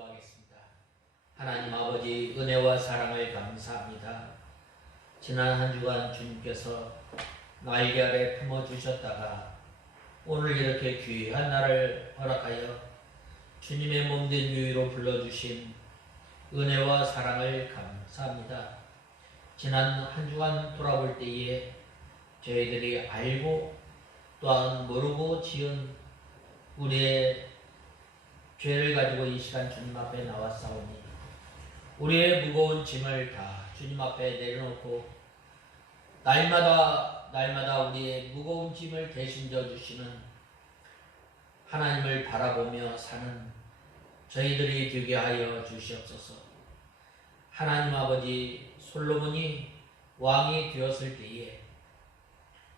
기도하겠습니다. 하나님 아버지, 은혜와 사랑을 감사합니다. 지난 한 주간 주님께서 날개 아래 품어주셨다가 오늘 이렇게 귀한 날을 허락하여 주님의 몸된 유의로 불러주신 은혜와 사랑을 감사합니다. 지난 한 주간 돌아볼 때에 저희들이 알고 또한 모르고 지은 우리의 죄를 가지고 이 시간 주님 앞에 나왔사오니 우리의 무거운 짐을 다 주님 앞에 내려놓고 날마다 우리의 무거운 짐을 대신 져주시는 하나님을 바라보며 사는 저희들이 되게 하여 주시옵소서. 하나님 아버지, 솔로몬이 왕이 되었을 때에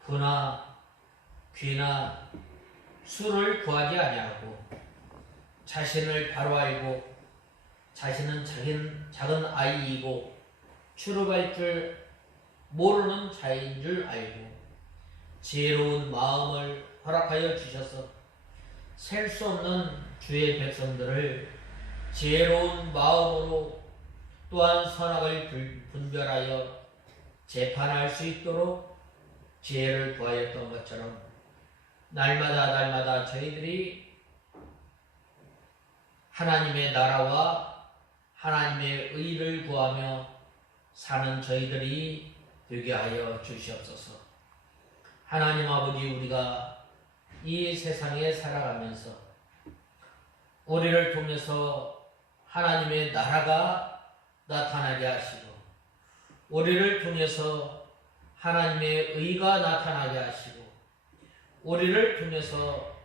부나 귀나 술을 구하지 아니하고 자신을 바로 알고 자신은 작은 아이이고 추룩할 줄 모르는 자인 줄 알고 지혜로운 마음을 허락하여 주셔서 셀 수 없는 주의 백성들을 지혜로운 마음으로 또한 선악을 분별하여 재판할 수 있도록 지혜를 구하였던 것처럼 날마다 저희들이 하나님의 나라와 하나님의 의를 구하며 사는 저희들이 되게 하여 주시옵소서. 하나님 아버지, 우리가 이 세상에 살아가면서 우리를 통해서 하나님의 나라가 나타나게 하시고 우리를 통해서 하나님의 의가 나타나게 하시고 우리를 통해서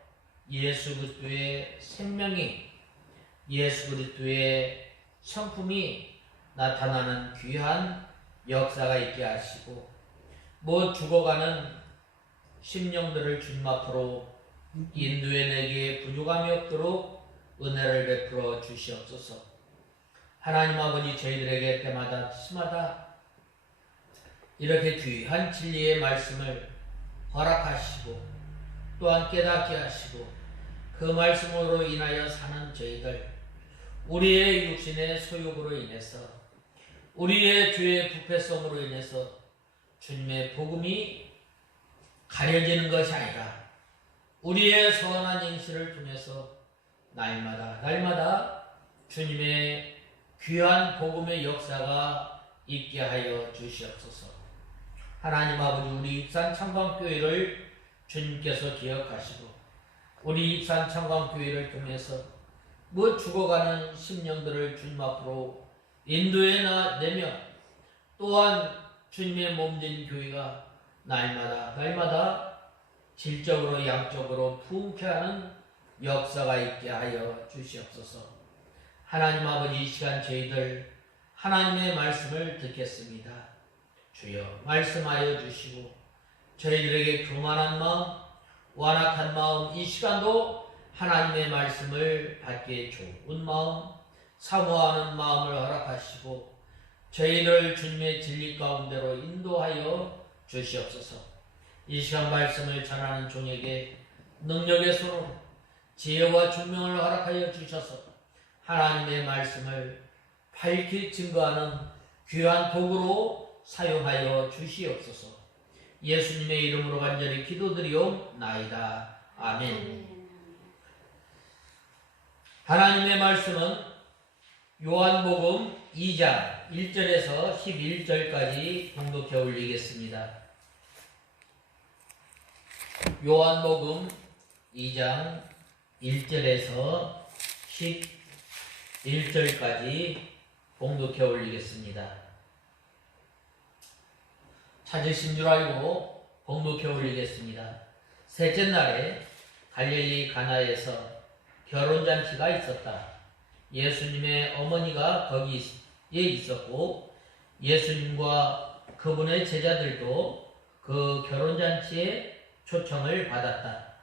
예수 그리스도의 생명이 예수 그리스도의 성품이 나타나는 귀한 역사가 있게 하시고 죽어가는 심령들을 주님 앞으로 인도해내기에 부족함이 없도록 은혜를 베풀어 주시옵소서. 하나님 아버지, 저희들에게 때마다 이렇게 귀한 진리의 말씀을 허락하시고 또한 깨닫게 하시고 그 말씀으로 인하여 사는 저희들, 우리의 육신의 소욕으로 인해서 우리의 죄의 부패성으로 인해서 주님의 복음이 가려지는 것이 아니라 우리의 선한 행실을 통해서 날마다 주님의 귀한 복음의 역사가 있게 하여 주시옵소서. 하나님 아버지, 우리 익산 창광교회를 주님께서 기억하시고 우리 익산 창광교회를 통해서 죽어가는 심령들을 주님 앞으로 인도해내며 또한 주님의 몸된 교회가 날마다 질적으로 양적으로 부흥케하는 역사가 있게 하여 주시옵소서. 하나님 아버지, 이 시간 저희들 하나님의 말씀을 듣겠습니다. 주여 말씀하여 주시고 저희들에게 교만한 마음, 완악한 마음, 이 시간도 하나님의 말씀을 받기에 좋은 마음, 사모하는 마음을 허락하시고 저희를 주님의 진리 가운데로 인도하여 주시옵소서. 이 시간 말씀을 전하는 종에게 능력의 손으로 지혜와 준명을 허락하여 주셔서 하나님의 말씀을 밝히 증거하는 귀한 도구로 사용하여 주시옵소서. 예수님의 이름으로 간절히 기도드리옵나이다. 아멘. 하나님의 말씀은 요한복음 2장 1절에서 11절까지 봉독해 올리겠습니다. 요한복음 2장 1절에서 11절까지 봉독해 올리겠습니다. 찾으신 줄 알고 봉독해 올리겠습니다. 셋째 날에 갈릴리 가나에서 결혼잔치가 있었다. 예수님의 어머니가 거기에 있었고 예수님과 그분의 제자들도 그 결혼잔치에 초청을 받았다.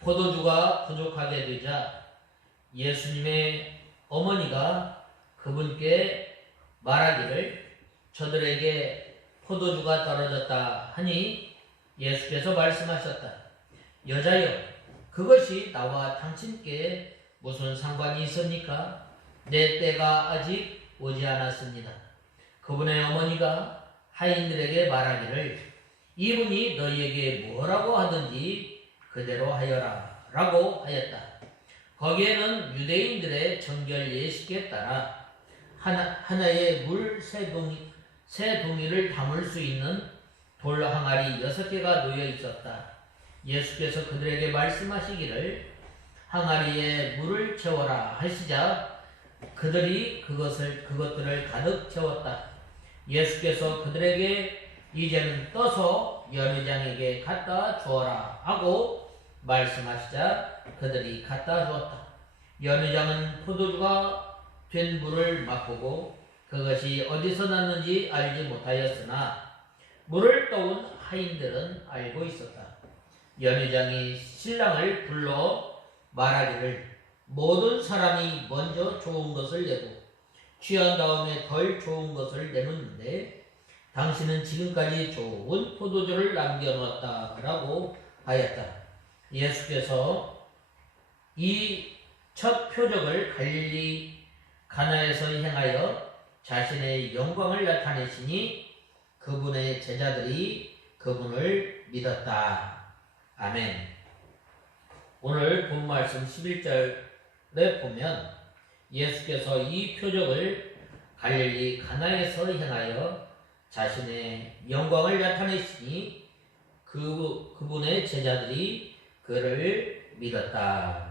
포도주가 부족하게 되자 예수님의 어머니가 그분께 말하기를 저들에게 포도주가 떨어졌다 하니 예수께서 말씀하셨다. 여자여, 그것이 나와 당신께 무슨 상관이 있습니까? 내 때가 아직 오지 않았습니다. 그분의 어머니가 하인들에게 말하기를 이분이 너희에게 뭐라고 하든지 그대로 하여라 라고 하였다. 거기에는 유대인들의 정결 예식에 따라 하나의 물 세 동이를 담을 수 있는 돌 항아리 6개가 놓여 있었다. 예수께서 그들에게 말씀하시기를 항아리에 물을 채워라 하시자 그들이 그것들을 가득 채웠다. 예수께서 그들에게 이제는 떠서 연회장에게 갖다 주어라 하고 말씀하시자 그들이 갖다 주었다. 연회장은 포도주가 된 물을 맛보고 그것이 어디서 났는지 알지 못하였으나 물을 떠온 하인들은 알고 있었다. 연회장이 신랑을 불러 말하기를 모든 사람이 먼저 좋은 것을 내고 취한 다음에 덜 좋은 것을 내놓는데 당신은 지금까지 좋은 포도주를 남겨놓았다라고 하였다. 예수께서 이 첫 표적을 갈릴리 가나에서 행하여 자신의 영광을 나타내시니 그분의 제자들이 그분을 믿었다. 아멘. 오늘 본 말씀 11절에 보면 예수께서 이 표적을 갈릴리 가나에서 행하여 자신의 영광을 나타내시니 그분의 제자들이 그를 믿었다.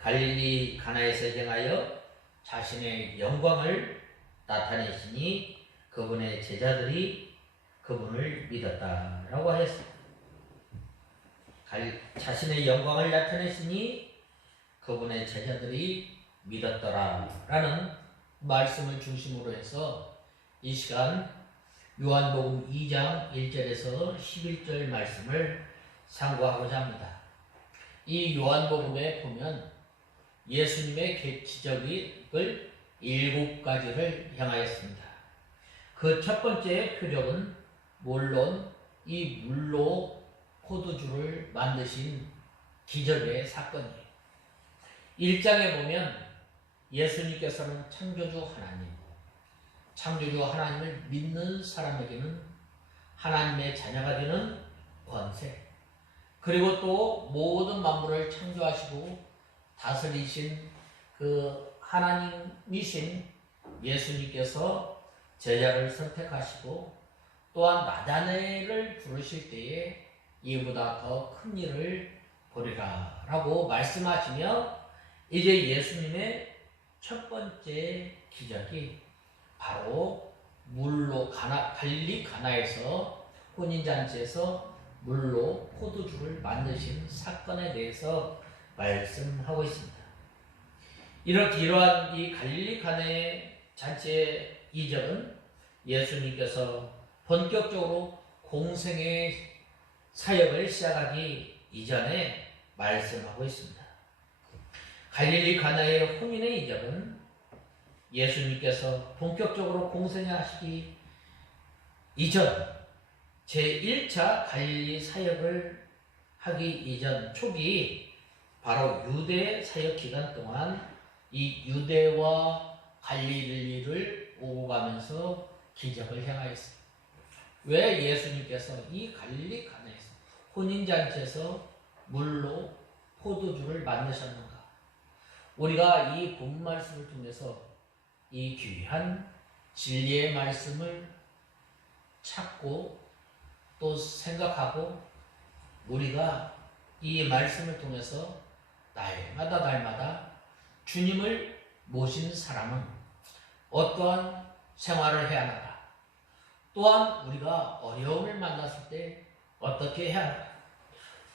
갈릴리 가나에서 행하여 자신의 영광을 나타내시니 그분의 제자들이 그분을 믿었다라고 하였습니다. 자신의 영광을 나타내시니 그분의 제자들이 믿었더라라는 말씀을 중심으로 해서 이 시간 요한복음 2장 1절에서 11절 말씀을 상고하고자 합니다. 이 요한복음에 보면 예수님의 기적을 7가지를 향하였습니다. 그 첫 번째 표적은 물론 이 물로 포도주를 만드신 기적의 사건이에요. 1장에 보면 예수님께서는 창조주 하나님을 믿는 사람에게는 하나님의 자녀가 되는 권세, 그리고 또 모든 만물을 창조하시고 다스리신 그 하나님이신 예수님께서 제자를 선택하시고 또한 나다나엘을 부르실 때에 이보다 더 큰 일을 보리라 라고 말씀하시며 이제 예수님의 첫 번째 기적이 바로 물로 갈릴리 가나에서 혼인잔치에서 물로 포도주를 만드신 사건에 대해서 말씀하고 있습니다. 이러한 이 갈릴리 가나의 잔치의 이적은 예수님께서 본격적으로 공생의 사역을 시작하기 이전에 말씀하고 있습니다. 갈릴리 가나의 혼인의 이적은 예수님께서 본격적으로 공생하시기 이전 제1차 갈릴리 사역을 하기 이전 초기 바로 유대 사역 기간 동안 이 유대와 갈릴리를 오고 가면서 기적을 행하였습니다. 왜 예수님께서 이 갈릴리 가나에서 혼인잔치에서 물로 포도주를 만드셨는가? 우리가 이 본 말씀을 통해서 이 귀한 진리의 말씀을 찾고 또 생각하고 우리가 이 말씀을 통해서 날마다 주님을 모신 사람은 어떠한 생활을 해야 하는가? 또한 우리가 어려움을 만났을 때 어떻게 해야 하는가?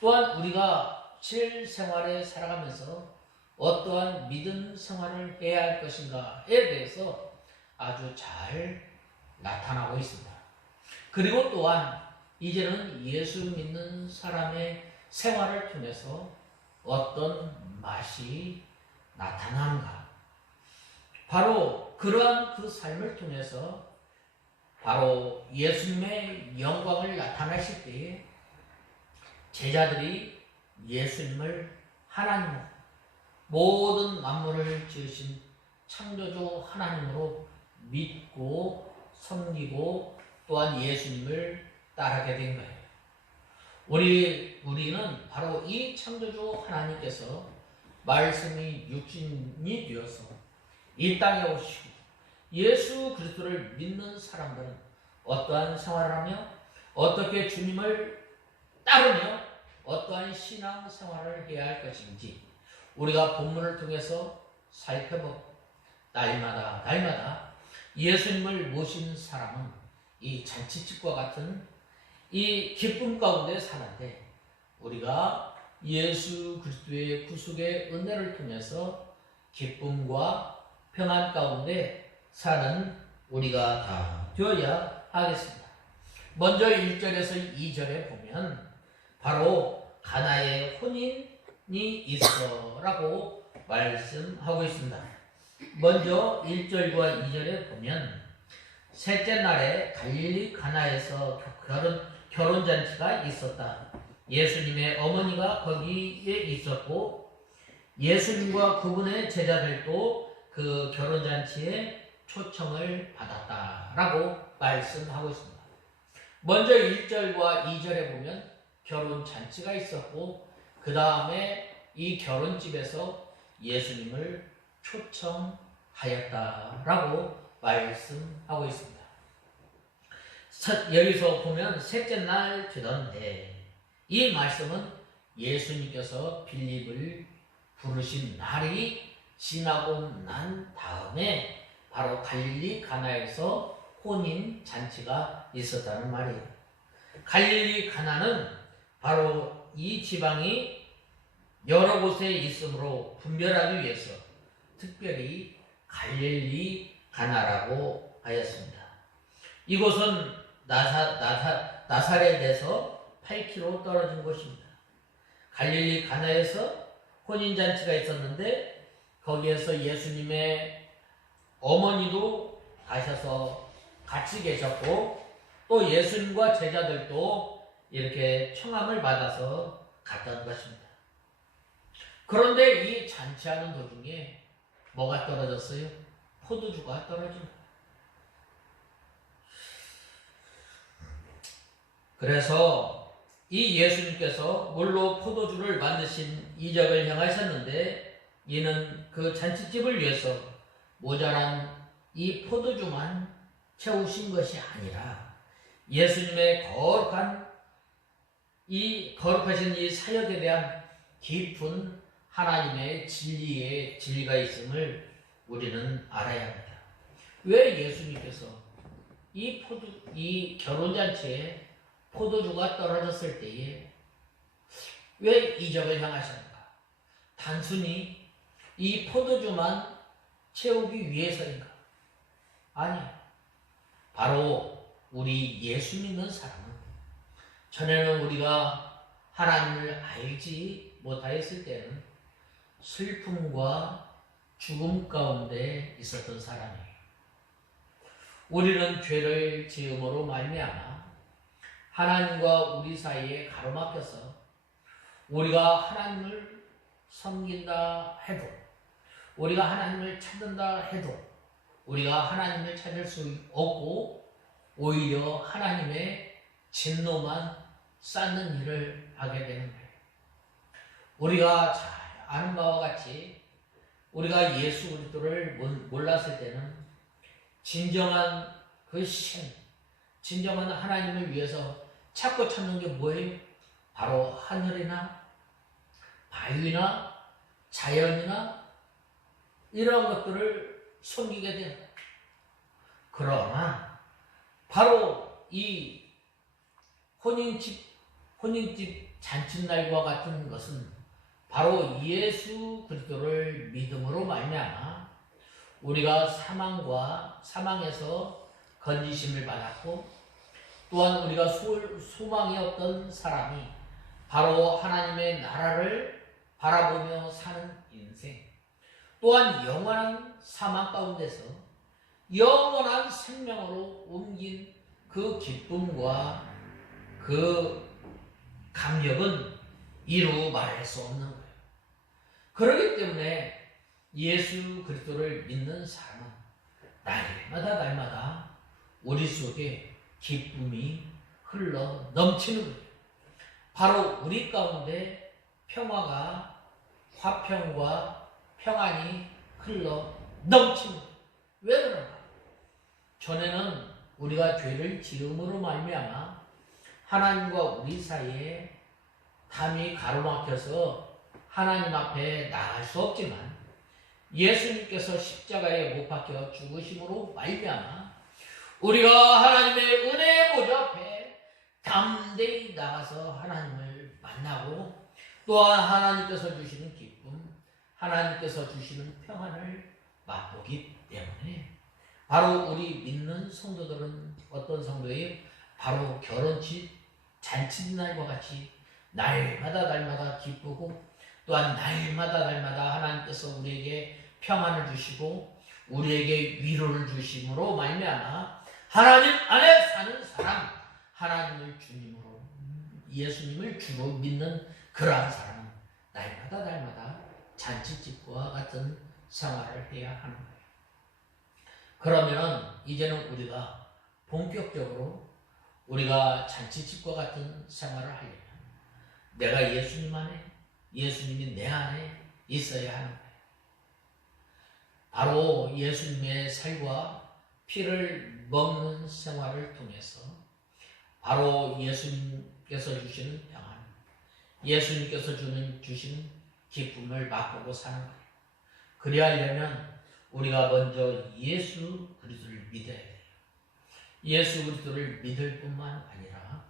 또한 우리가 실생활에 살아가면서 어떠한 믿음 생활을 해야 할 것인가에 대해서 아주 잘 나타나고 있습니다. 그리고 또한 이제는 예수 믿는 사람의 생활을 통해서 어떤 맛이 나타나는가? 바로 그러한 그 삶을 통해서 바로 예수님의 영광을 나타내실 때에 제자들이 예수님을 하나님으로 모든 만물을 지으신 창조주 하나님으로 믿고 섬기고 또한 예수님을 따르게 된 거예요. 우리는 바로 이 창조주 하나님께서 말씀이 육신이 되어서 이 땅에 오시고 예수 그리스도를 믿는 사람들은 어떠한 생활을 하며 어떻게 주님을 따르며 어떠한 신앙 생활을 해야 할 것인지 우리가 본문을 통해서 살펴보고 날마다 예수님을 모신 사람은 이 잔치집과 같은 이 기쁨 가운데 사는데 우리가 예수 그리스도의 구속의 은혜를 통해서 기쁨과 평안 가운데 사는 우리가 다 되어야 하겠습니다. 먼저 1절에서 2절에 보면 바로 가나의 혼인이 있어라고 말씀하고 있습니다. 먼저 1절과 2절에 보면 셋째 날에 갈릴리 가나에서 결혼잔치가 있었다. 예수님의 어머니가 거기에 있었고 예수님과 그분의 제자들도 그 결혼잔치에 초청을 받았다라고 말씀하고 있습니다. 먼저 1절과 2절에 보면 결혼잔치가 있었고 그 다음에 이 결혼집에서 예수님을 초청하였다라고 말씀하고 있습니다. 여기서 보면 셋째 날 되던데 이 말씀은 예수님께서 빌립을 부르신 날이 지나고 난 다음에 바로 갈릴리 가나에서 혼인 잔치가 있었다는 말이에요. 갈릴리 가나는 바로 이 지방이 여러 곳에 있으므로 분별하기 위해서 특별히 갈릴리 가나라고 하였습니다. 이곳은 나사렛에서 8km 떨어진 곳입니다. 갈릴리 가나에서 혼인잔치가 있었는데 거기에서 예수님의 어머니도 가셔서 같이 계셨고 또 예수님과 제자들도 이렇게 청함을 받아서 갔던 것입니다. 그런데 이 잔치하는 도중에 뭐가 떨어졌어요? 포도주가 떨어집니다. 그래서 이 예수님께서 물로 포도주를 만드신 이적을 향하셨는데 이는 그 잔치집을 위해서 모자란 이 포도주만 채우신 것이 아니라 예수님의 거룩하신 이 사역에 대한 깊은 하나님의 진리가 있음을 우리는 알아야 합니다. 왜 예수님께서 이 결혼잔치에 포도주가 떨어졌을 때에 왜 이적을 향하셨는가? 단순히 이 포도주만 채우기 위해서인가? 아니, 바로 우리 예수 믿는 사람은 전에는 우리가 하나님을 알지 못하였을 때는 슬픔과 죽음 가운데 있었던 사람이에요. 우리는 죄를 지음으로 말미암아 하나님과 우리 사이에 가로막혀서 우리가 하나님을 섬긴다 해도 우리가 하나님을 찾는다 해도 우리가 하나님을 찾을 수 없고 오히려 하나님의 진노만 쌓는 일을 하게 되는 거예요. 우리가 잘 아는 바와 같이 우리가 예수 그리스도를 몰랐을 때는 진정한 그 진정한 하나님을 위해서 찾고 찾는 게 뭐예요? 바로 하늘이나 바위나 자연이나 이러한 것들을 섬기게 돼요. 그러나 바로 이 혼인집 잔칫날과 같은 것은 바로 예수 그리스도를 믿음으로 말미암아 우리가 사망에서 건지심을 받았고 또한 우리가 소망이 없던 사람이 바로 하나님의 나라를 바라보며 사는 인생 또한 영원한 사망 가운데서 영원한 생명으로 옮긴 그 기쁨과 그 감격은 이루 말할 수 없는 거예요. 그렇기 때문에 예수 그리스도를 믿는 사람은 날마다 우리 속에 기쁨이 흘러 넘치는 거예요. 바로 우리 가운데 평화가 화평과 평안이 흘러 넘치는 거예요. 왜 그런가? 전에는 우리가 죄를 지음으로 말미암아 하나님과 우리 사이에 담이 가로막혀서 하나님 앞에 나갈 수 없지만 예수님께서 십자가에 못 박혀 죽으심으로 말미암아 우리가 하나님의 은혜의 보좌 앞에 담대히 나가서 하나님을 만나고 또한 하나님께서 주시는 기쁨, 하나님께서 주시는 평안을 맛보기 때문에 바로 우리 믿는 성도들은 어떤 성도예요? 바로 잔치날과 같이 날마다 기쁘고 또한 날마다 하나님께서 우리에게 평안을 주시고 우리에게 위로를 주심으로 말미암아 하나님 안에 사는 사람, 하나님을 주님으로 예수님을 주로 믿는 그러한 사람은 날마다 잔치집과 같은 생활을 해야 하는 거예요. 그러면 이제는 우리가 본격적으로 우리가 잔치집과 같은 생활을 하려면 내가 예수님 안에, 예수님이 내 안에 있어야 하는 거예요. 바로 예수님의 살과 피를 먹는 생활을 통해서 바로 예수님께서 주시는 평안, 예수님께서 주시는 기쁨을 맛보고 사는 거예요. 그래야 하려면 우리가 먼저 예수 그리스도를 믿어야 돼요. 예수 그리스도를 믿을 뿐만 아니라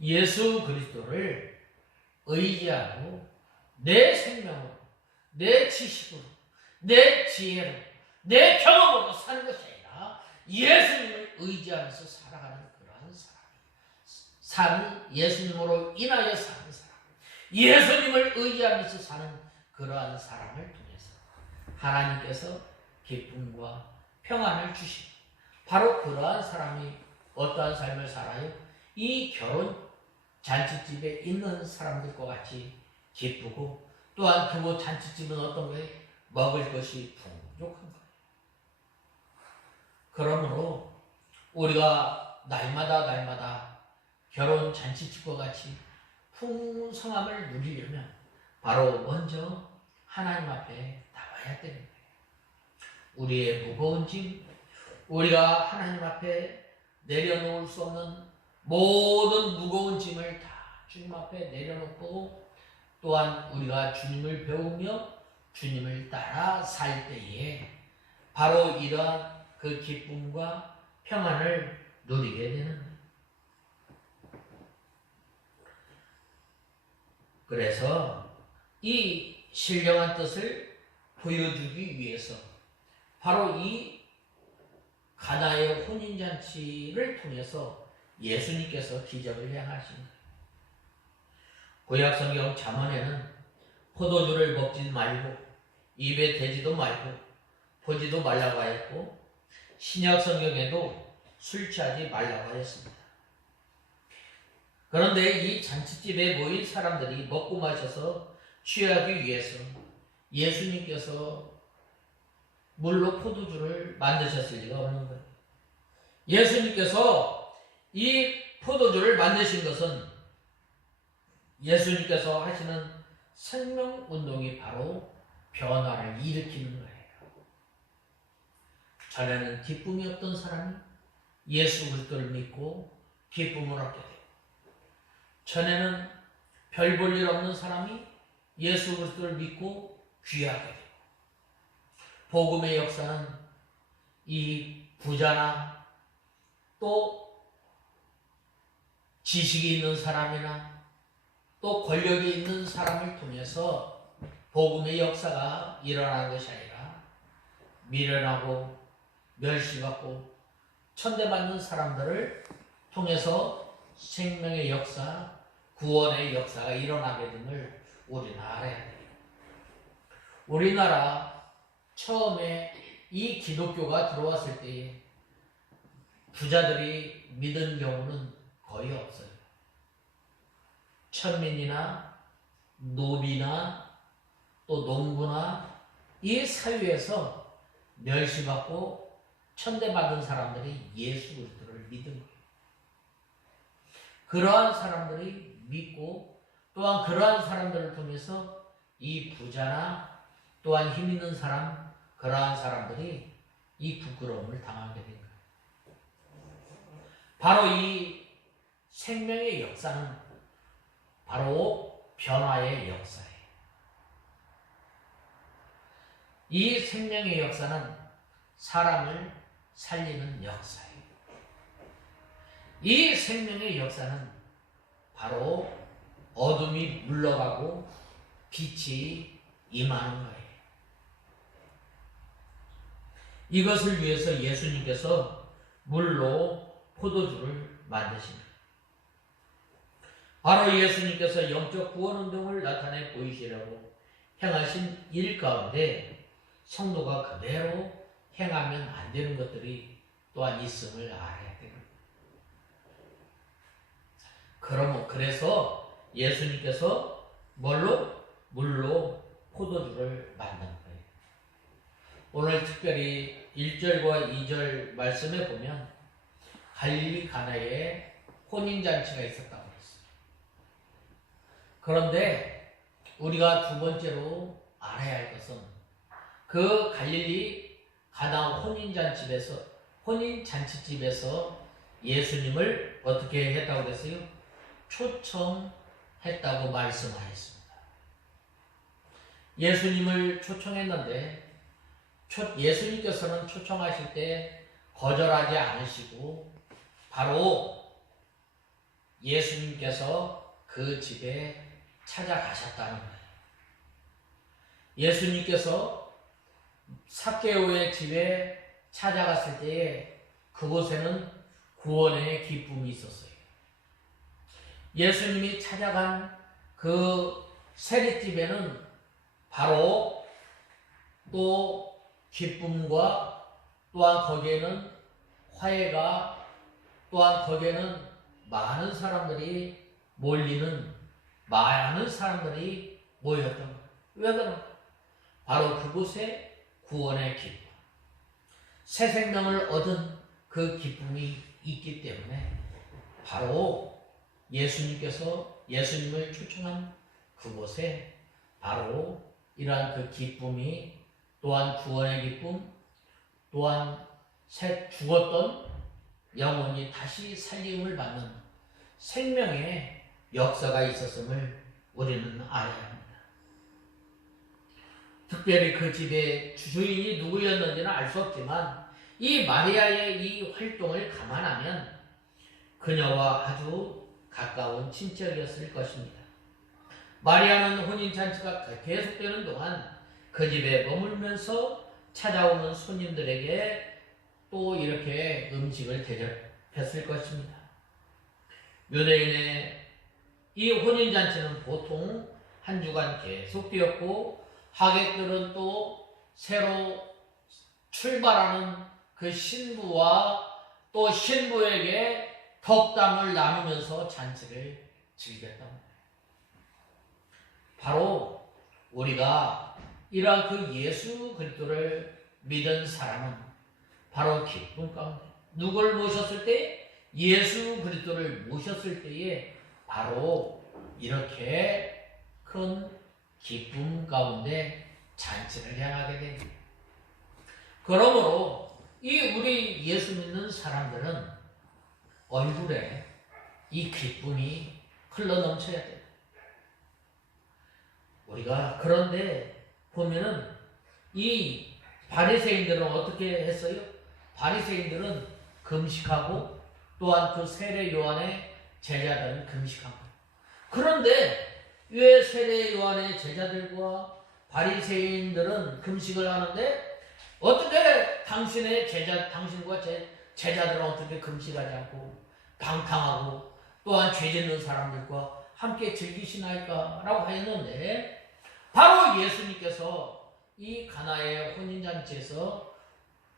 예수 그리스도를 의지하고 내 생명으로, 내 지식으로, 내 지혜로, 내 경험으로 사는 것이 아니라 예수님을 의지하면서 살아가는 그러한 사람, 예수님으로 인하여 사는 사람, 예수님을 의지하면서 사는 그러한 사람을 통해서 하나님께서 기쁨과 평안을 주시고 바로 그러한 사람이 어떠한 삶을 살아요? 이 결혼 잔치집에 있는 사람들과 같이 기쁘고 또한 그곳 잔치집은 어떤 거예요? 먹을 것이 풍족한 거예요. 그러므로 우리가 날마다 결혼 잔치집과 같이 풍성함을 누리려면 바로 먼저 하나님 앞에 나와야 되는 거예요. 우리의 무거운 짐, 우리가 하나님 앞에 내려놓을 수 없는 모든 무거운 짐을 다 주님 앞에 내려놓고 또한 우리가 주님을 배우며 주님을 따라 살 때에 바로 이러한 그 기쁨과 평안을 누리게 되는 거예요. 그래서 이 신령한 뜻을 보여주기 위해서 바로 이 가나의 혼인잔치를 통해서 예수님께서 기적을 행하신 거예요. 구약성경 잠언에는 포도주를 먹지 말고 입에 대지도 말고 보지도 말라고 하였고 신약성경에도 술 취하지 말라고 하였습니다. 그런데 이 잔치집에 모인 사람들이 먹고 마셔서 취하기 위해서 예수님께서 물로 포도주를 만드셨을 리가 없는 거예요. 예수님께서 이 포도주를 만드신 것은 예수님께서 하시는 생명운동이 바로 변화를 일으키는 거예요. 전에는 기쁨이 없던 사람이 예수 그리스도를 믿고 기쁨을 얻게 돼요. 전에는 별 볼 일 없는 사람이 예수 그리스도를 믿고 귀하게 돼요. 복음의 역사는 이 부자나 또 지식이 있는 사람이나 또 권력이 있는 사람을 통해서 복음의 역사가 일어나는 것이 아니라 미련하고 멸시받고 천대받는 사람들을 통해서 생명의 역사, 구원의 역사가 일어나게 됨을 우리는 알아야 돼요. 우리나라 처음에 이 기독교가 들어왔을 때에 부자들이 믿은 경우는 거의 없어요. 천민이나 노비나 또 농부나 이 사회에서 멸시받고 천대받은 사람들이 예수 그리스도를 믿은 거예요. 그러한 사람들이 믿고 또한 그러한 사람들을 통해서 이 부자나 또한 힘 있는 사람, 그러한 사람들이 이 부끄러움을 당하게 된 거예요. 바로 이 생명의 역사는 바로 변화의 역사예요. 이 생명의 역사는 사람을 살리는 역사예요. 이 생명의 역사는 바로 어둠이 물러가고 빛이 임하는 거예요. 이것을 위해서 예수님께서 물로 포도주를 만드십니다. 바로 예수님께서 영적 구원 운동을 나타내 보이시려고 행하신 일 가운데 성도가 그대로 행하면 안 되는 것들이 또한 있음을 알아야 됩니다. 그래서 예수님께서 물로 포도주를 만든 거예요. 오늘 특별히 1절과 2절 말씀에 보면 갈릴리 가나에 혼인잔치가 있었다고 했어요. 그런데 우리가 두 번째로 알아야 할 것은 그 갈릴리 가나 혼인잔치집에서 예수님을 어떻게 했다고 그랬어요? 초청했다고 말씀하였습니다. 예수님을 초청했는데 예수님께서는 초청하실 때 거절하지 않으시고 바로 예수님께서 그 집에 찾아가셨다는 거예요. 예수님께서 삭개오의 집에 찾아갔을 때에 그곳에는 구원의 기쁨이 있었어요. 예수님이 찾아간 그 세리집에는 바로 또 기쁨과 또한 거기에는 화해가 또한 거기에는 많은 사람들이 모였던 거예요. 왜 그런가? 바로 그곳에 구원의 기쁨, 새 생명을 얻은 그 기쁨이 있기 때문에 바로 예수님을 초청한 그곳에 바로 이러한 그 기쁨이 또한 구원의 기쁨, 또한 죽었던 영혼이 다시 살림을 받는 생명의 역사가 있었음을 우리는 알아야 합니다. 특별히 그 집의 주인이 누구였는지는 알 수 없지만 이 마리아의 이 활동을 감안하면 그녀와 아주 가까운 친척이었을 것입니다. 마리아는 혼인잔치가 계속되는 동안 그 집에 머물면서 찾아오는 손님들에게 또 이렇게 음식을 대접했을 것입니다. 유대인의 이 혼인잔치는 보통 한 주간 계속되었고 하객들은 또 새로 출발하는 그 신부와 또 신부에게 덕담을 나누면서 잔치를 즐겼던 거예요. 바로 우리가 이러한 그 예수 그리스도를 믿은 사람은 바로 기쁨 가운데 누구를 모셨을 때? 예수 그리스도를 모셨을 때에 바로 이렇게 큰 기쁨 가운데 잔치를 향하게 됩니다. 그러므로 우리 예수 믿는 사람들은 얼굴에 이 기쁨이 흘러넘쳐야 돼요. 우리가 그런데 보면은 이 바리새인들은 어떻게 했어요? 바리새인들은 금식하고 또한 그 세례 요한의 제자들은 금식한 거예요. 그런데 왜 세례 요한의 제자들과 바리새인들은 금식을 하는데 어떻게 당신과 제자들은 어떻게 금식하지 않고 방탕하고 또한 죄 짓는 사람들과 함께 즐기시나이까? 라고 하였는데 바로 예수님께서 이 가나의 혼인잔치에서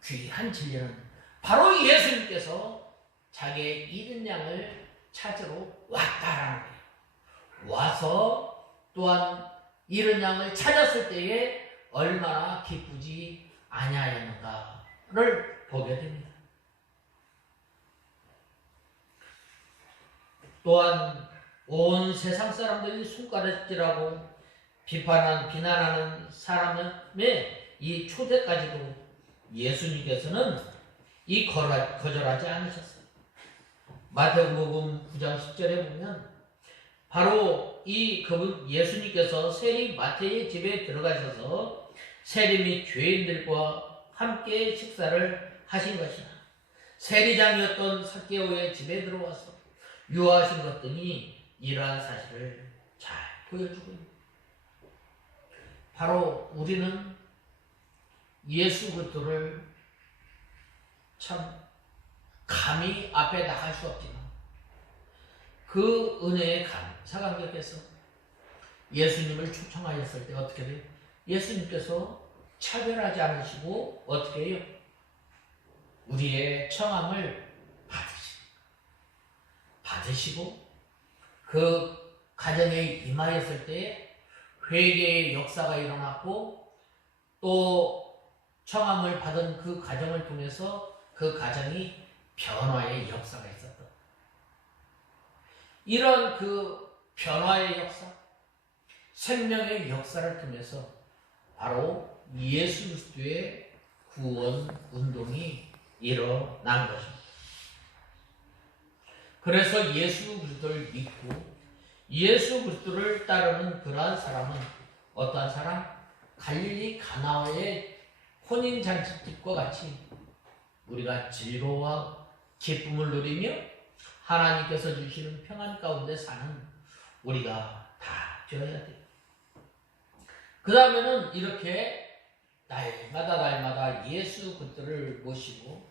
귀한 진리는 바로 예수님께서 자기의 잃은 양을 찾으러 왔다라는 거예요. 와서 또한 잃은 양을 찾았을 때에 얼마나 기쁘지 아니하였는가를 보게 됩니다. 또한 온 세상 사람들이 손가락질하고 비난하는 사람의 이 초대까지도 예수님께서는 거절하지 않으셨어요. 마태복음 9장 10절에 보면 바로 그분 예수님께서 세리 마태의 집에 들어가셔서 세리 및 죄인들과 함께 식사를 하신 것이나 세리장이었던 삭개오의 집에 들어와서 유하신 것 등이 이러한 사실을 잘 보여주고 있습니다. 바로 우리는 예수 그리스도를 참 감히 앞에 나갈 수 없지만 그 은혜에 감사감격해서 예수님을 초청하였을 때 어떻게 돼요? 예수님께서 차별하지 않으시고 어떻게 해요? 우리의 청함을 받으시고 그 가정에 임하였을 때 회개의 역사가 일어났고 또 청함을 받은 그 가정을 통해서 그 가정이 변화의 역사가 있었다. 이런 그 변화의 역사, 생명의 역사를 통해서 바로 예수 그리스도의 구원 운동이 일어난 것입니다. 그래서 예수 그리스도를 믿고 예수 그리스도를 따르는 그러한 사람은 어떠한 사람? 갈릴리 가나와의 혼인잔치집과 같이 우리가 즐거워하고 기쁨을 누리며 하나님께서 주시는 평안 가운데 사는 우리가 다 되어야 돼요. 그 다음에는 이렇게 날마다 예수 그리스도를 모시고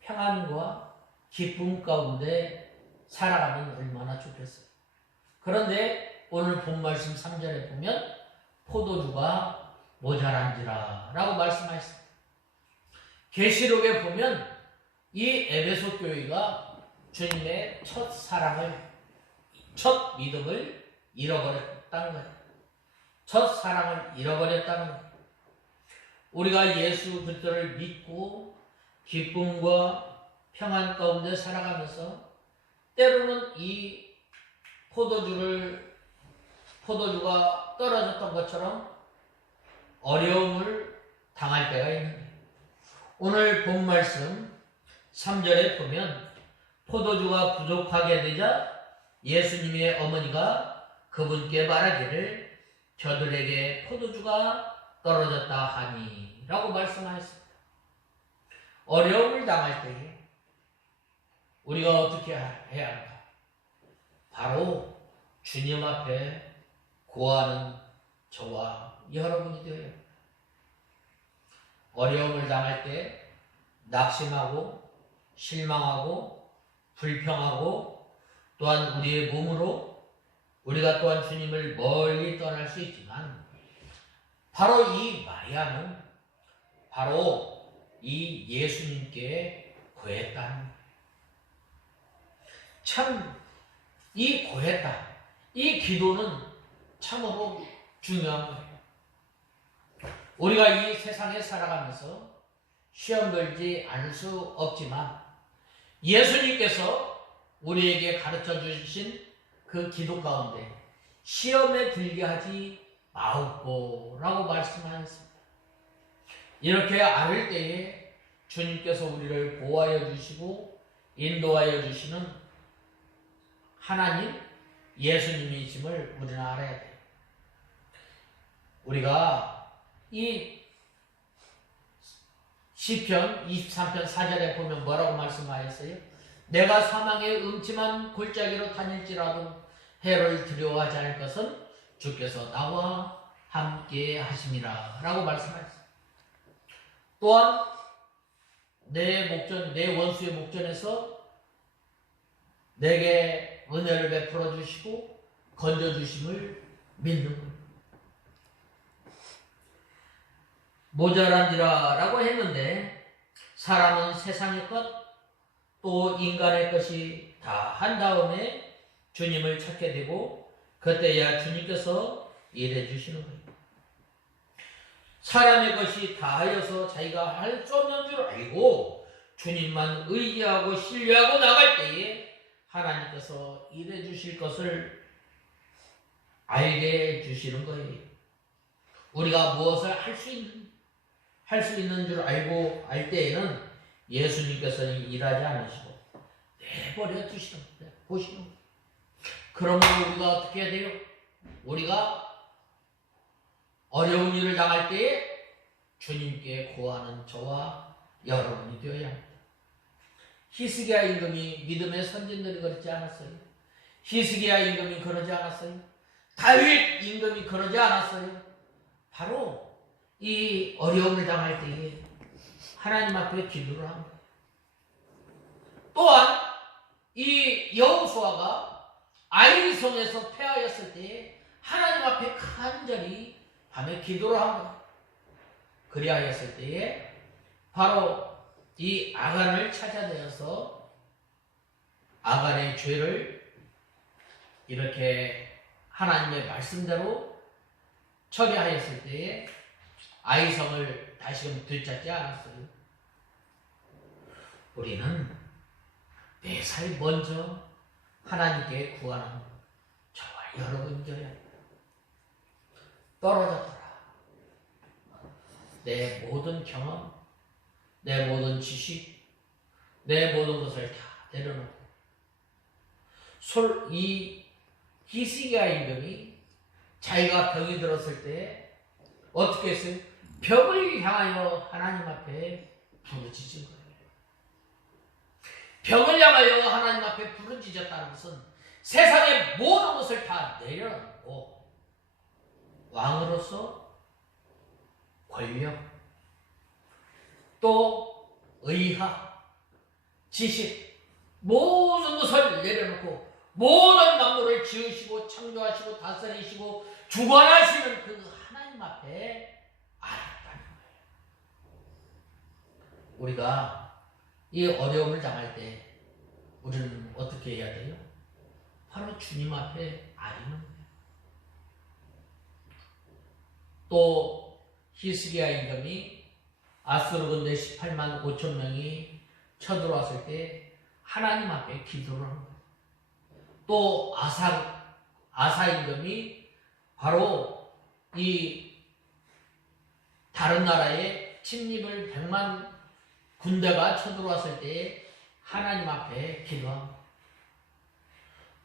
평안과 기쁨 가운데 살아가면 얼마나 좋겠어요. 그런데 오늘 본 말씀 3절에 보면 포도주가 모자란지라 라고 말씀하셨습니다. 계시록에 보면 이 에베소 교회가 주님의 첫 사랑을, 첫 믿음을 잃어버렸다는 거예요. 첫 사랑을 잃어버렸다는 거예요. 우리가 예수 그리스도를 믿고 기쁨과 평안 가운데 살아가면서 때로는 이 포도주가 떨어졌던 것처럼 어려움을 당할 때가 있는 거예요. 오늘 본 말씀 3절에 보면 포도주가 부족하게 되자 예수님의 어머니가 그분께 말하기를 저들에게 포도주가 떨어졌다 하니 라고 말씀하셨습니다. 어려움을 당할 때에 우리가 어떻게 해야 할까? 바로 주님 앞에 고하는 저와 여러분이 되어요. 어려움을 당할 때 낙심하고 실망하고 불평하고 또한 우리의 몸으로 우리가 또한 주님을 멀리 떠날 수 있지만 바로 이 마리아는 바로 이 예수님께 구했다는 참 이 구했다. 이 기도는 참으로 중요한 거예요. 우리가 이 세상에 살아가면서 시험 들지 않을 수 없지만 예수님께서 우리에게 가르쳐 주신 그 기도 가운데 시험에 들게 하지 마옵고 라고 말씀하셨습니다. 이렇게 아를 때에 주님께서 우리를 보호하여 주시고 인도하여 주시는 하나님 예수님이심을 우리는 알아야 돼요. 우리가 이 시편 23편 4절에 보면 뭐라고 말씀하셨어요? 내가 사망의 음침한 골짜기로 다닐지라도 해를 두려워하지 않을 것은 주께서 나와 함께 하심이라 라고 말씀하셨어요. 또한 내 원수의 목전에서 내게 은혜를 베풀어 주시고 건져 주심을 믿는 것. 모자란지라 라고 했는데 사람은 세상의 것 또 인간의 것이 다 한 다음에 주님을 찾게 되고 그때야 주님께서 일해 주시는 거예요. 사람의 것이 다하여서 자기가 할 수 없는 줄 알고 주님만 의지하고 신뢰하고 나갈 때에 하나님께서 일해 주실 것을 알게 해주시는 거예요. 우리가 무엇을 할 수 있는 줄 알고 알 때에는 예수님께서는 일하지 않으시고 내버려 두시는 거예요. 보시는 거예요. 그러면 우리가 어떻게 해야 돼요? 우리가 어려운 일을 당할 때에 주님께 구하는 저와 여러분이 되어야 합니다. 히스기야 임금이 믿음의 선진들이 그러지 않았어요. 히스기야 임금이 그러지 않았어요. 다윗 임금이 그러지 않았어요. 바로 이 어려움을 당할 때에 하나님 앞에 기도를 합니다. 또한 이 여호수아가 아이성에서 패하였을 때에 하나님 앞에 간절히 밤에 기도를 한 거예요. 그리하였을 때에 바로 이 아간을 찾아내어서 아간의 죄를 이렇게 하나님의 말씀대로 처리하였을 때에 아이성을 다시금 되찾지 않았어요. 우리는 매사에 먼저 하나님께 구하는 저와 여러분들이야. 떨어졌더라. 내 모든 경험, 내 모든 지식, 내 모든 것을 다 내려놓고 이 히스기야 임금이 자기가 병이 들었을 때 어떻게 했어요? 병을 향하여 하나님 앞에 부르짖은 거예요. 병을 향하여 하나님 앞에 부르짖었다는 것은 세상의 모든 것을 다 내려놓고 왕으로서 권력, 또 의학, 지식, 모든 것을 내려놓고 모든 만물을 지으시고 창조하시고 다스리시고 주관하시는 그 하나님 앞에 알았다는 거예요. 우리가 이 어려움을 당할 때 우리는 어떻게 해야 돼요? 바로 주님 앞에 아리는 거예요. 또 히스기야 임금이 아수르 군대 18만 5천 명이 쳐들어왔을 때 하나님 앞에 기도를 한 거예요. 또 아사 임금이 바로 이 다른 나라에 침입을 100만 군대가 쳐들어왔을 때 하나님 앞에 기도한 거예요.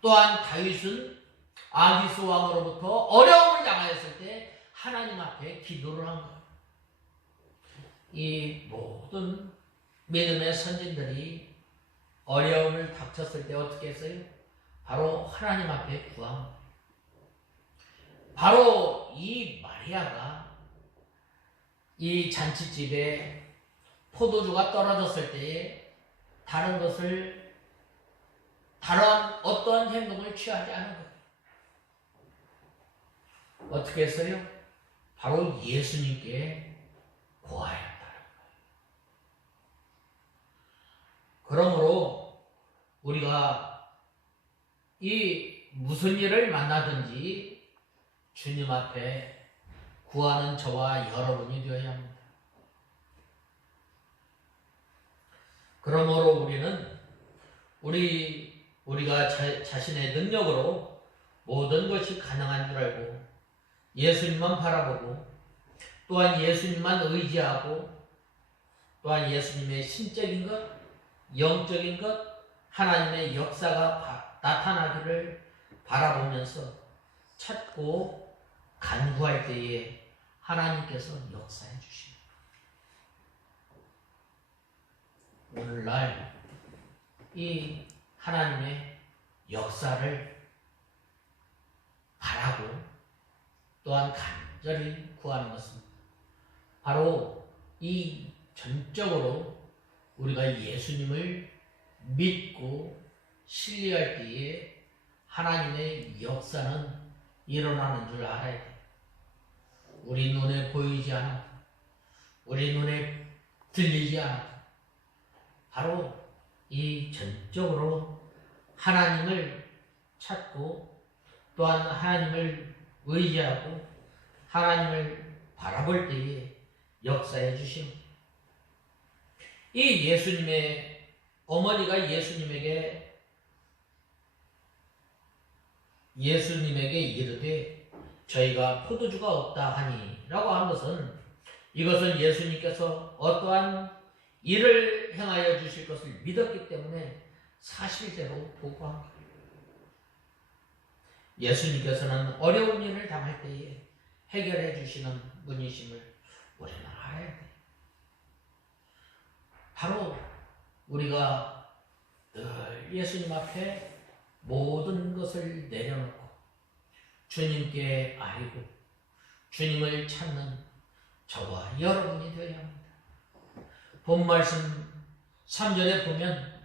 또한 다윗은 아기스 왕으로부터 어려움을 당하였을 때 하나님 앞에 기도를 한 거예요. 이 모든 믿음의 선진들이 어려움을 닥쳤을 때 어떻게 했어요? 바로 하나님 앞에 구한 거예요. 바로 이 마리아가 이 잔치집에 포도주가 떨어졌을 때에 다른 어떠한 행동을 취하지 않은 거예요. 어떻게 했어요? 바로 예수님께 구하였다는 거예요. 그러므로 우리가 이 무슨 일을 만나든지 주님 앞에 구하는 저와 여러분이 되어야 합니다. 그러므로 우리가 자신의 능력으로 모든 것이 가능한 줄 알고 예수님만 바라보고 또한 예수님만 의지하고 또한 예수님의 신적인 것, 영적인 것, 하나님의 역사가 나타나기를 바라보면서 찾고 간구할 때에 하나님께서 역사해 주십니다. 오늘날 이 하나님의 역사를 바라고 또한 간절히 구하는 것은 바로 이 전적으로 우리가 예수님을 믿고 신뢰할 때에 하나님의 역사는 일어나는 줄 알아야 돼. 우리 눈에 보이지 않아도, 우리 눈에 들리지 않아도 바로 이 전적으로 하나님을 찾고 또한 하나님을 의지하고 하나님을 바라볼 때에 역사해 주신 이 예수님의 어머니가 예수님에게 이르되 저희가 포도주가 없다 하니 라고 한 것은 이것은 예수님께서 어떠한 일을 행하여 주실 것을 믿었기 때문에 사실대로 보고한 거예요. 예수님께서는 어려운 일을 당할 때에 해결해 주시는 분이심을 우리는 알아야 돼요. 바로 우리가 늘 예수님 앞에 모든 것을 내려놓고 주님께 아뢰고 주님을 찾는 저와 여러분이 되어야 합니다. 본 말씀 3절에 보면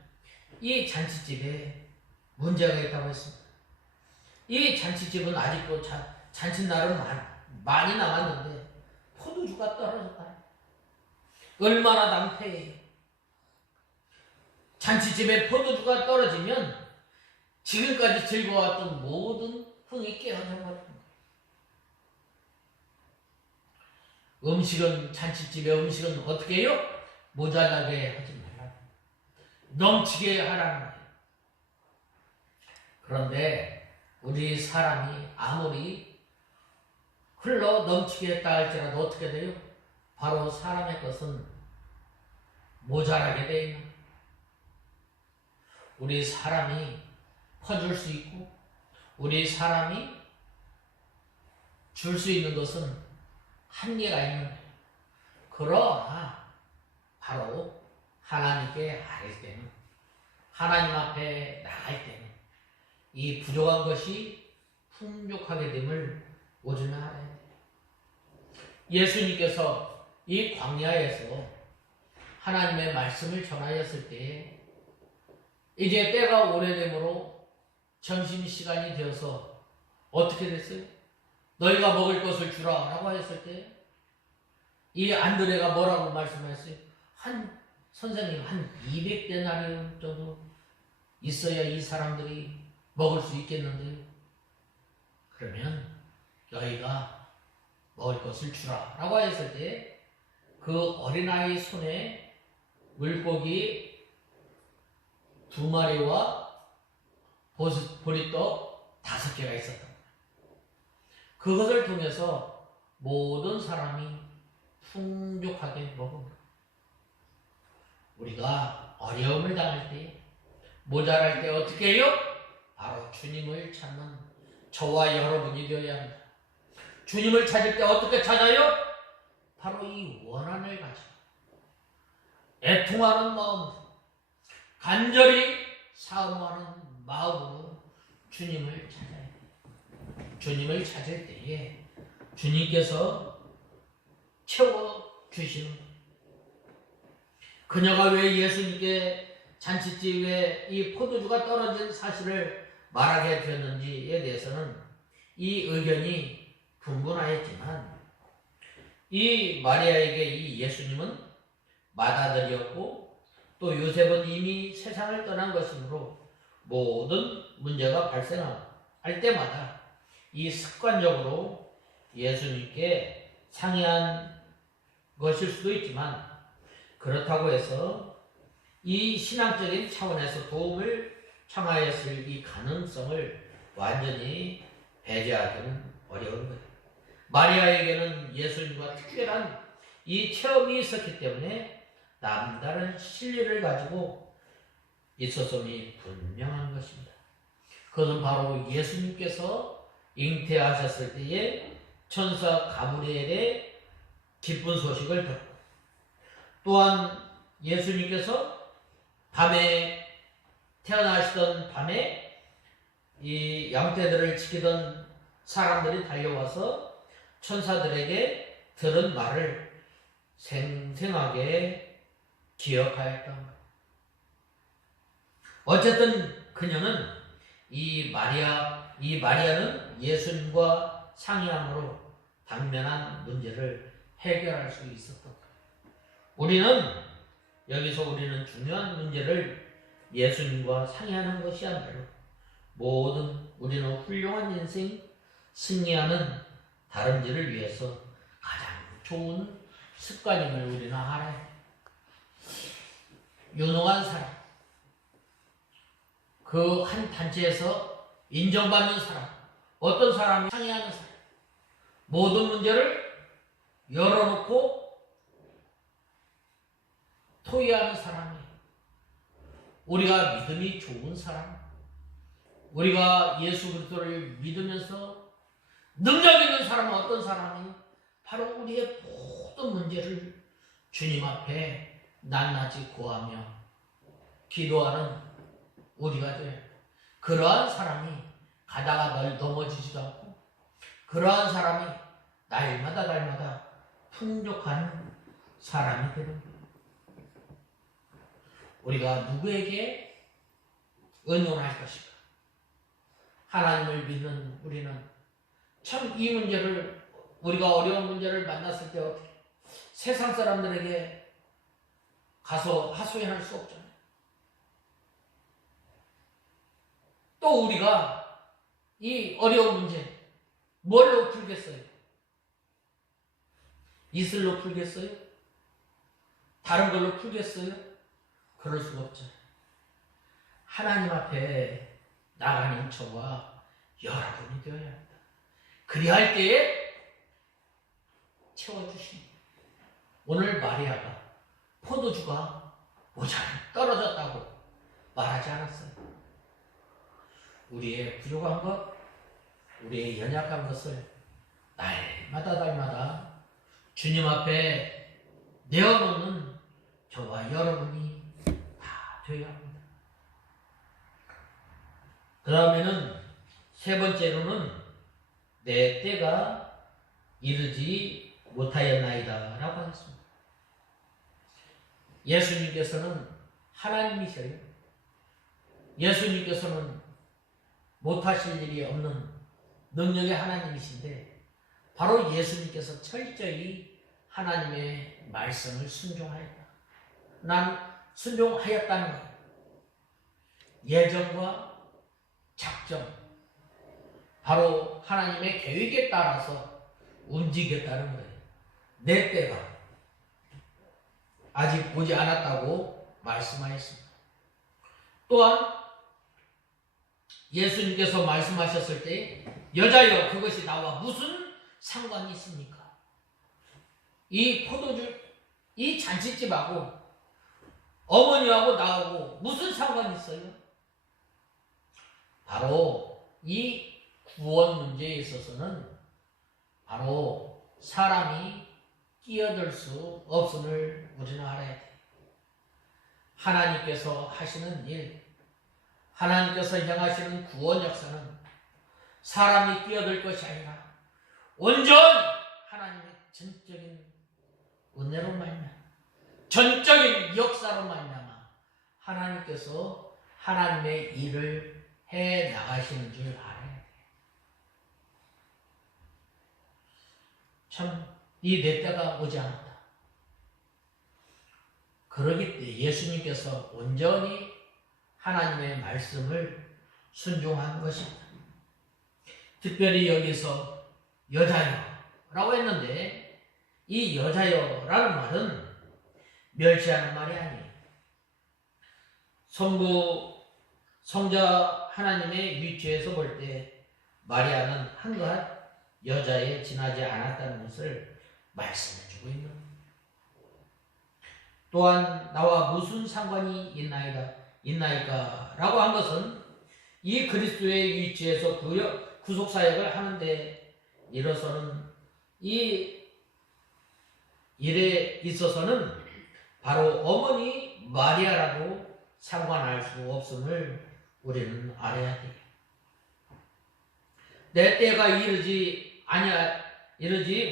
이 잔치집에 문제가 있다고 했습니다. 이 잔치집은 아직도 잔칫날은 많이 남았는데 포도주가 떨어졌다. 얼마나 낭패예요. 잔치집에 포도주가 떨어지면 지금까지 즐거웠던 모든 흥이 깨어져 버리는 거예요. 잔치집의 음식은 어떻게 해요? 모자라게 하지 말라. 넘치게 하라는 거예요. 그런데 우리 사람이 아무리 흘러 넘치게 했다 할지라도 어떻게 돼요? 바로 사람의 것은 모자라게 되어 있는 거예요. 우리 사람이 퍼줄 수 있고 우리 사람이 줄 수 있는 것은 한계가 있는 거예요. 그러나 바로 하나님께 아뢰 때는 하나님 앞에 나갈 때는 이 부족한 것이 풍족하게 됨을 우리는 알아야 돼요. 예수님께서 이 광야에서 하나님의 말씀을 전하였을 때에 이제 때가 오래되므로 점심시간이 되어서 어떻게 됐어요? 너희가 먹을 것을 주라 라고 했을 때 이 안드레가 뭐라고 말씀하셨어요? 선생님 한 200데나리온 정도 있어야 이 사람들이 먹을 수 있겠는데요. 그러면 너희가 먹을 것을 주라 라고 했을 때 그 어린아이 손에 물고기 2마리와 보리떡 5개가 있었던 거예요. 그것을 통해서 모든 사람이 풍족하게 먹은 거예요. 우리가 어려움을 당할 때, 모자랄 때 어떻게 해요? 바로 주님을 찾는 저와 여러분이 되어야 합니다. 주님을 찾을 때 어떻게 찾아요? 바로 이 원한을 가지고 애통하는 마음, 간절히 사모하는 마음으로 주님을 찾아야 돼요. 주님을 찾을 때에 주님께서 채워주시는 거예요. 그녀가 왜 예수님께 잔치집에 이 포도주가 떨어진 사실을 말하게 되었는지에 대해서는 이 의견이 분분하였지만 이 마리아에게 이 예수님은 맏아들이었고 또 요셉은 이미 세상을 떠난 것이므로 모든 문제가 발생할 때마다 이 습관적으로 예수님께 상의한 것일 수도 있지만 그렇다고 해서 이 신앙적인 차원에서 도움을 청하였을 이 가능성을 완전히 배제하기는 어려운 거예요. 마리아에게는 예수님과 특별한 이 체험이 있었기 때문에 남다른 신뢰를 가지고 있었음이 분명한 것입니다. 그것은 바로 예수님께서 잉태하셨을 때에 천사 가브리엘의 기쁜 소식을 듣고 또한 예수님께서 밤에 태어나시던 밤에 이 양떼들을 지키던 사람들이 달려와서 천사들에게 들은 말을 생생하게 기억하였던 것. 어쨌든 그녀는 이 마리아는 예수님과 상의함으로 당면한 문제를 해결할 수 있었던 것. 우리는 중요한 문제를 예수님과 상의하는 것이 아니라 우리는 훌륭한 인생 승리하는 다름질을 위해서 가장 좋은 습관임을 우리는 알아야 돼. 유능한 사람, 그 한 단체에서 인정받는 사람, 어떤 사람이 상의하는 사람, 모든 문제를 열어놓고 토의하는 사람이, 우리가 믿음이 좋은 사람, 우리가 예수 그리스도를 믿으면서 능력 있는 사람은 어떤 사람이 바로 우리의 모든 문제를 주님 앞에 낱낱이 구하며 기도하는 우리가 돼. 그러한 사람이 가다가 널 넘어지지도 않고, 그러한 사람이 날마다 풍족한 사람이 되는 거예요. 우리가 누구에게 의논할 것인가? 하나님을 믿는 우리는 참 이 문제를, 우리가 어려운 문제를 만났을 때 어떻게 세상 사람들에게 가서 하소연할 수 없잖아요. 또 우리가 이 어려운 문제 뭘로 풀겠어요? 이슬로 풀겠어요? 다른 걸로 풀겠어요? 그럴 수가 없잖아요. 하나님 앞에 나가는 저와 여러분이 되어야 합니다. 그리할 때에 채워주십니다. 오늘 마리아가 포도주가 모자라 떨어졌다고 말하지 않았어요. 우리의 부족한 것, 우리의 연약한 것을 날마다 주님 앞에 내어놓는 저와 여러분이 다 되어야 합니다. 그 다음에는 세 번째로는 내 때가 이르지 못하였나이다 라고 하셨습니다. 예수님께서는 하나님이셔요. 예수님께서는 못하실 일이 없는 능력의 하나님이신데, 바로 예수님께서 철저히 하나님의 말씀을 순종하였다. 난 순종하였다는 거예요. 예정과 작정, 바로 하나님의 계획에 따라서 움직였다는 거예요. 내 때가 아직 오지 않았다고 말씀하였습니다. 또한 예수님께서 말씀하셨을 때, 여자여 그것이 나와 무슨 상관이 있습니까? 이 포도주, 이 잔치집하고 어머니하고 나하고 무슨 상관이 있어요? 바로 이 구원 문제에 있어서는 바로 사람이 끼어들 수 없음을 우리는 알아야 돼. 하나님께서 하시는 일, 하나님께서 행하시는 구원 역사는 사람이 끼어들 것이 아니라 온전히 하나님의 전적인 은혜로 말미암아, 전적인 역사로 말미암아 하나님께서 하나님의 일을 해 나가시는 줄 알아야 돼. 참 이 내 때가 오지 않았다. 그러기 때문에 예수님께서 온전히 하나님의 말씀을 순종한 것입니다. 특별히 여기서 여자여라고 했는데, 이 여자여라는 말은 멸시하는 말이 아니에요. 성자 하나님의 위치에서 볼 때 마리아는 한갓 여자에 지나지 않았다는 것을 말씀해주고 있는 겁니다. 또한 나와 무슨 상관이 있나이까 라고 한 것은 이 그리스도의 위치에서 구속사역을 하는데 일어서는 이 일에 있어서는 바로 어머니 마리아라도 상관할 수 없음을 우리는 알아야 돼요. 내 때가 이르지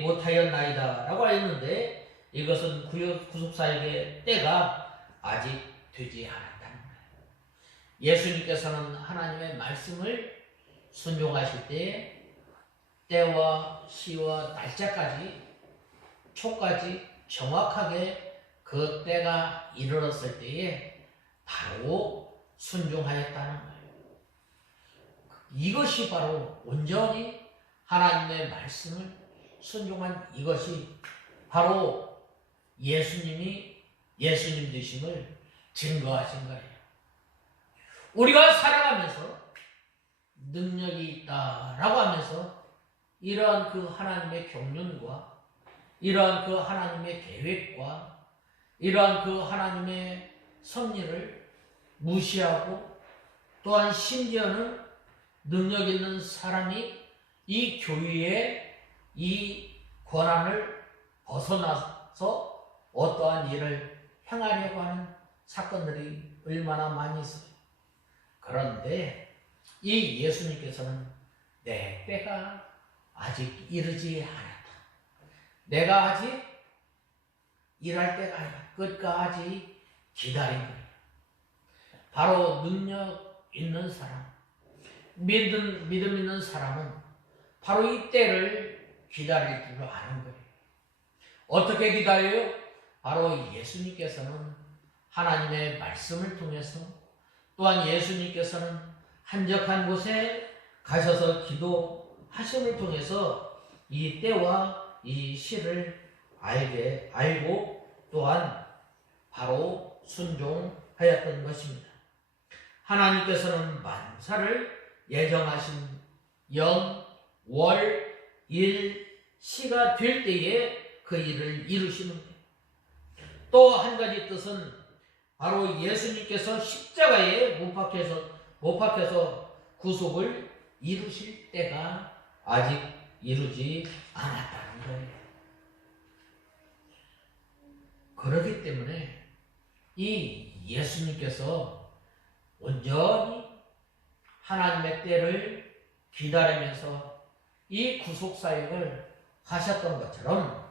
못하였나이다 라고 하였는데, 이것은 구속사역의 때가 아직 되지 않았다는 거예요. 예수님께서는 하나님의 말씀을 순종하실 때 때와 시와 날짜까지, 초까지 정확하게 그 때가 이르렀을 때에 바로 순종하였다는 거예요. 이것이 바로 온전히 하나님의 말씀을 순종한, 이것이 바로 예수님이 예수님 되심을 증거하신 거예요. 우리가 살아가면서 능력이 있다라고 하면서 이러한 그 하나님의 경륜과 이러한 그 하나님의 계획과 이러한 그 하나님의 섭리를 무시하고 또한 심지어는 능력 있는 사람이 이 교회의 이 권한을 벗어나서 어떠한 일을 행하려고 하는 사건들이 얼마나 많이 있어요. 그런데 이 예수님께서는 내 때가 아직 이르지 않았다. 내가 아직 일할 때가 아니라 끝까지 기다린 거예요. 바로 능력 있는 사람, 믿음 있는 사람은 바로 이 때를 기다릴 줄 아는 거예요. 어떻게 기다려요? 바로 예수님께서는 하나님의 말씀을 통해서 또한 예수님께서는 한적한 곳에 가셔서 기도하심을 통해서 이 때와 이 시를 알고 또한 바로 순종하였던 것입니다. 하나님께서는 만사를 예정하신 영, 월, 일, 시가 될 때에 그 일을 이루시는 거예요. 또 한 가지 뜻은 바로 예수님께서 십자가에 못 박혀서 구속을 이루실 때가 아직 이루지 않았다는 거예요. 그렇기 때문에 이 예수님께서 온전히 하나님의 때를 기다리면서 이 구속사역을 하셨던 것처럼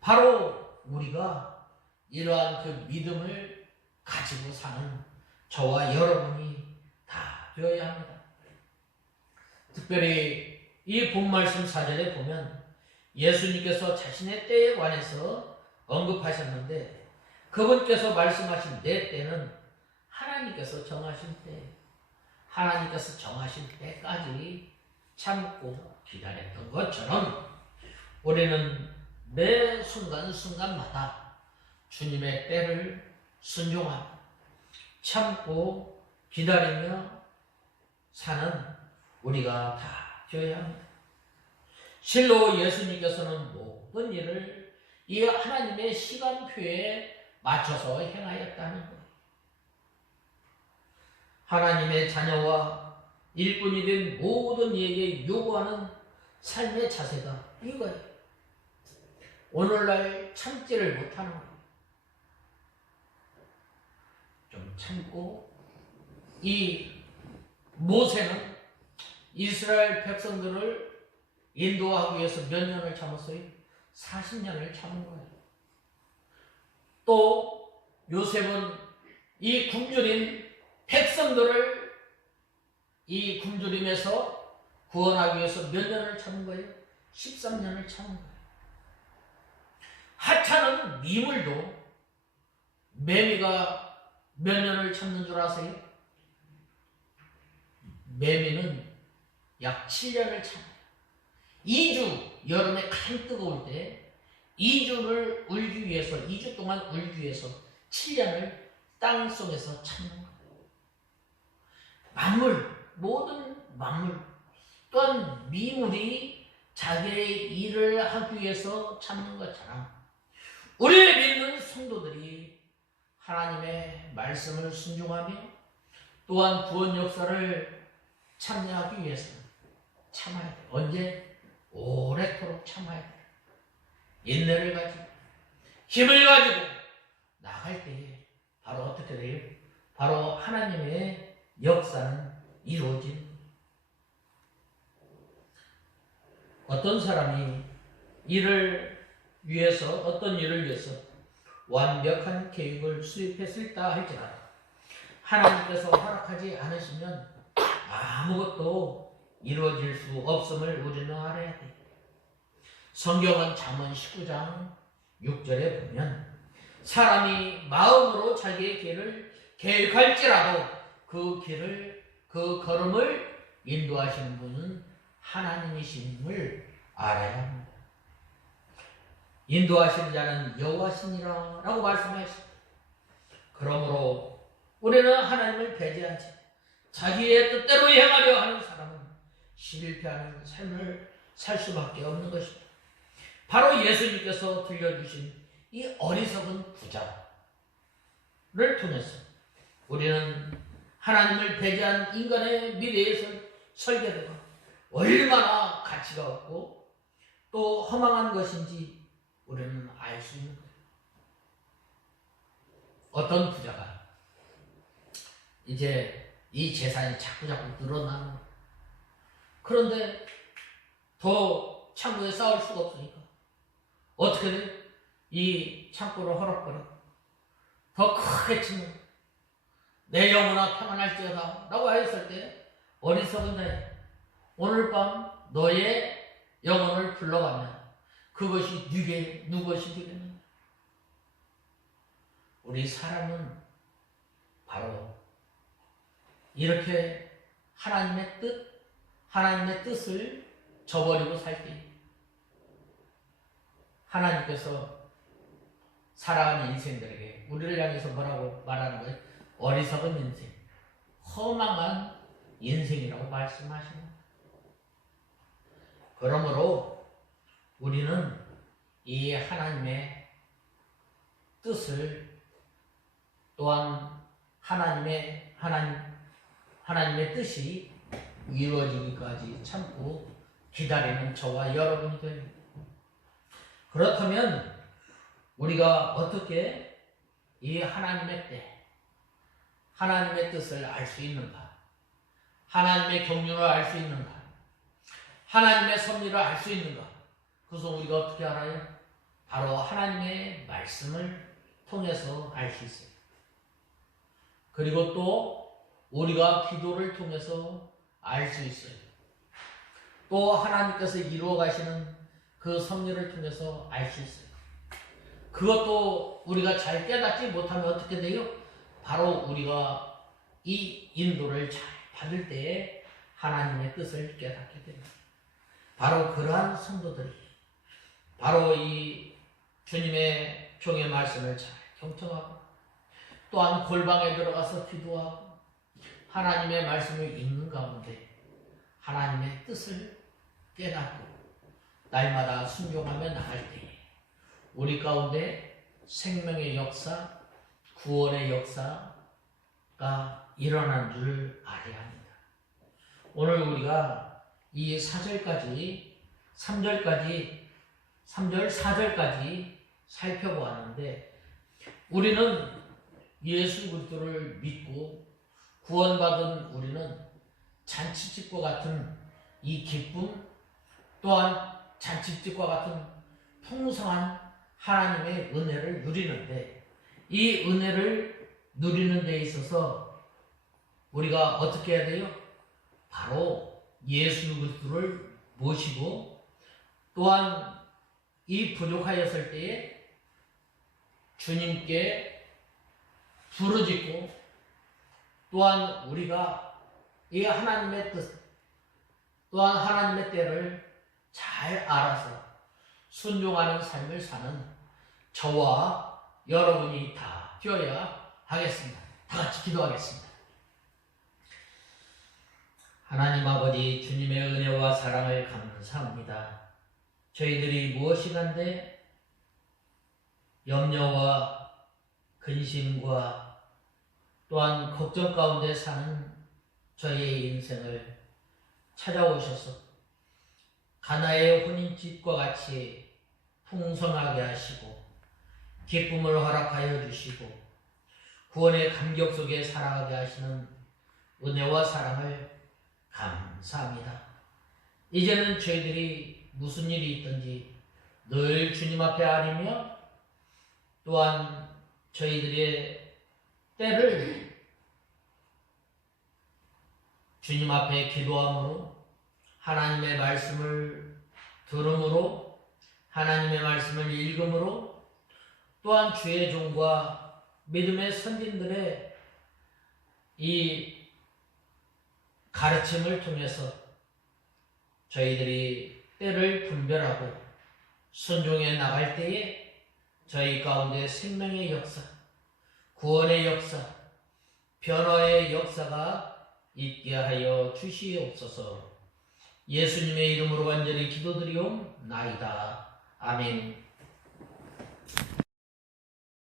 바로 우리가 이러한 그 믿음을 가지고 사는 저와 여러분이 다 되어야 합니다. 특별히 이 본말씀 4절에 보면 예수님께서 자신의 때에 관해서 언급하셨는데 그분께서 말씀하신 내 때는 하나님께서 정하신 때, 하나님께서 정하신 때까지 참고 기다렸던 것처럼 우리는 매 순간순간마다 주님의 때를 순종하고 참고 기다리며 사는 우리가 다 되어야 합니다. 실로 예수님께서는 모든 일을 이 하나님의 시간표에 맞춰서 행하였다는 거예요. 하나님의 자녀와 일꾼이 된 모든 이에게 요구하는 삶의 자세가 이거예요. 오늘날 참지를 못하는 거예요. 좀 참고 이 모세는 이스라엘 백성들을 인도하기 위해서 몇 년을 참았어요? 40년을 참은 거예요. 또 요셉은 이 굶주린 백성들을 이 굶주림에서 구원하기 위해서 몇 년을 참은 거예요? 13년을 참은 거예요. 하찮은 미물도 매미가 몇 년을 참는 줄 아세요? 매미는 약 7년을 참아요. 2주, 여름에 가장 뜨거울 때 2주를 울기 위해서, 2주 동안 울기 위해서 7년을 땅 속에서 참는 거예요. 만물, 모든 만물, 또한 미물이 자기의 일을 하기 위해서 참는 것처럼 우리의 믿는 성도들이 하나님의 말씀을 순종하며 또한 구원 역사를 참여하기 위해서 참아야 돼요. 언제? 오래도록 참아야 돼요. 인내를 가지고 힘을 가지고 나갈 때에 바로 어떻게 돼요? 바로 하나님의 역사는 이루어진. 어떤 사람이 어떤 일을 위해서 완벽한 계획을 수립했을까 할지라도 하나님께서 허락하지 않으시면 아무것도 이루어질 수 없음을 우리는 알아야 돼. 성경은 잠언 19장 6절에 보면 사람이 마음으로 자기의 길을 계획할지라도 그 걸음을 인도하시는 분은 하나님이심을 알아야 합니다. 인도하시는 자는 여호와시니라 라고 말씀하셨습니다. 그러므로 우리는 하나님을 배제하지 자기의 뜻대로 행하려 하는 사람은 실패하는 삶을 살 수밖에 없는 것입니다. 바로 예수님께서 들려주신 이 어리석은 부자를 통해서 우리는 하나님을 배제한 인간의 미래의 설계도가 얼마나 가치가 없고 또 허망한 것인지 우리는 알 수 있는 거예요. 어떤 부자가 이제 이 재산이 자꾸 늘어나는 거예요. 그런데 더 창고에 쌓을 수가 없으니까 어떻게 돼요? 이 창고를 허락거려 더 크게 치는 내 영혼아 평안할지어다 라고 하였을 때 어리석은 자야, 오늘 밤 너의 영혼을 불러가면 그것이 누 것이 되겠느냐. 우리 사람은 바로 이렇게 하나님의 뜻을 저버리고 살 때 하나님께서 살아가는 인생들에게 우리를 향해서 뭐라고 말하는 거예요? 어리석은 인생, 허망한 인생이라고 말씀하십니다. 그러므로 우리는 이 하나님의 뜻을 또한 하나님의 뜻이 이루어지기까지 참고 기다리는 저와 여러분이 됩니다. 그렇다면 우리가 어떻게 이 하나님의 때, 하나님의 뜻을 알 수 있는가? 하나님의 경륜을 알 수 있는가? 하나님의 섭리를 알 수 있는가? 그래서 우리가 어떻게 알아요? 바로 하나님의 말씀을 통해서 알 수 있어요. 그리고 또 우리가 기도를 통해서 알 수 있어요. 또 하나님께서 이루어 가시는 그 섭리를 통해서 알 수 있어요. 그것도 우리가 잘 깨닫지 못하면 어떻게 돼요? 바로 우리가 이 인도를 잘 받을 때에 하나님의 뜻을 깨닫게 됩니다. 바로 그러한 성도들이 바로 이 주님의 종의 말씀을 잘 경청하고 또한 골방에 들어가서 기도하고 하나님의 말씀을 읽는 가운데 하나님의 뜻을 깨닫고 날마다 순종하며 나갈 때에 우리 가운데 생명의 역사, 구원의 역사가 일어난 줄 알아야 합니다. 오늘 우리가 이 4절까지 3절, 4절까지 살펴보았는데 우리는 예수 그리스도를 믿고 구원받은 우리는 잔치집과 같은 이 기쁨 또한 잔치집과 같은 풍성한 하나님의 은혜를 누리는데 이 은혜를 누리는 데 있어서 우리가 어떻게 해야 돼요? 바로 예수 그리스도를 모시고 또한 이 부족하였을 때에 주님께 부르짖고 또한 우리가 이 하나님의 뜻 또한 하나님의 때를 잘 알아서 순종하는 삶을 사는 저와 여러분이 다 되어야 하겠습니다. 다 같이 기도하겠습니다. 하나님 아버지, 주님의 은혜와 사랑을 감사합니다. 저희들이 무엇이간데 염려와 근심과 또한 걱정 가운데 사는 저희의 인생을 찾아오셔서 가나의 혼인집과 같이 풍성하게 하시고 기쁨을 허락하여 주시고 구원의 감격 속에 살아가게 하시는 은혜와 사랑을 감사합니다. 이제는 저희들이 무슨 일이 있든지 늘 주님 앞에 아뢰며 또한 저희들의 때를 주님 앞에 기도함으로 하나님의 말씀을 들음으로 하나님의 말씀을 읽음으로 또한 주의 종과 믿음의 선진들의 이 가르침을 통해서 저희들이 때를 분별하고 순종해 나갈 때에 저희 가운데 생명의 역사, 구원의 역사, 변화의 역사가 있게 하여 주시옵소서. 예수님의 이름으로 간절히 기도드리옵나이다. 아멘.